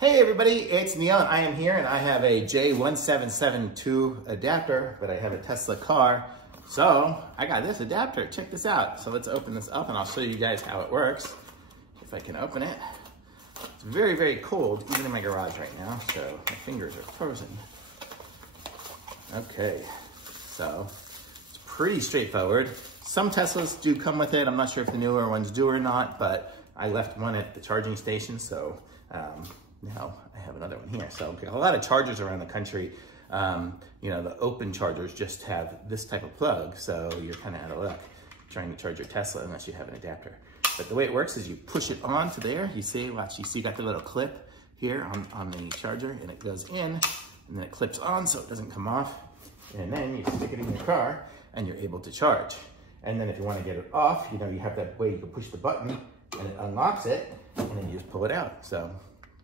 Hey everybody, it's Neil and I am here and I have a J1772 adapter, but I have a Tesla car. So I got this adapter, check this out. So let's open this up and I'll show you guys how it works. If I can open it. It's very, very cold, even in my garage right now, so my fingers are frozen. Okay, so it's pretty straightforward. Some Teslas do come with it. I'm not sure if the newer ones do or not, but I left one at the charging station, so now I have another one here. So a lot of chargers around the country, you know, the open chargers just have this type of plug, so you're kind of out of luck trying to charge your Tesla unless you have an adapter. But the way it works is you push it onto there. You see, watch, you see, got the little clip here on the charger, and it goes in, and then it clips on so it doesn't come off. And then you stick it in your car, and you're able to charge. And then if you want to get it off, you know, you have that way you can push the button, and it unlocks it, and then you just pull it out. So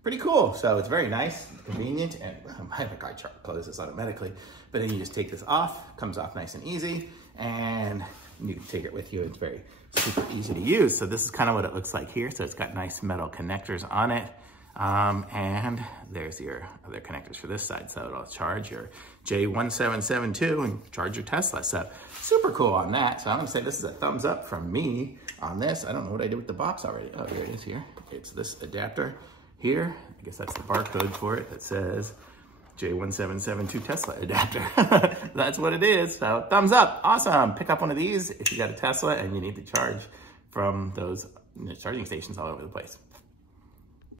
pretty cool. So it's very nice, convenient, and my car closes automatically. But then you just take this off, comes off nice and easy, and you can take it with you. It's very super easy to use. So this is kind of what it looks like here. So it's got nice metal connectors on it. And there's your other connectors for this side. So it'll charge your J1772 and charge your Tesla. So super cool on that. So I'm gonna say this is a thumbs up from me on this. I don't know what I did with the box already. Oh, here it is here. It's this adapter here. I guess that's the barcode for it that says J1772 Tesla adapter. That's what it is. So thumbs up, awesome. Pick up one of these if you got a Tesla and you need to charge from those charging stations all over the place.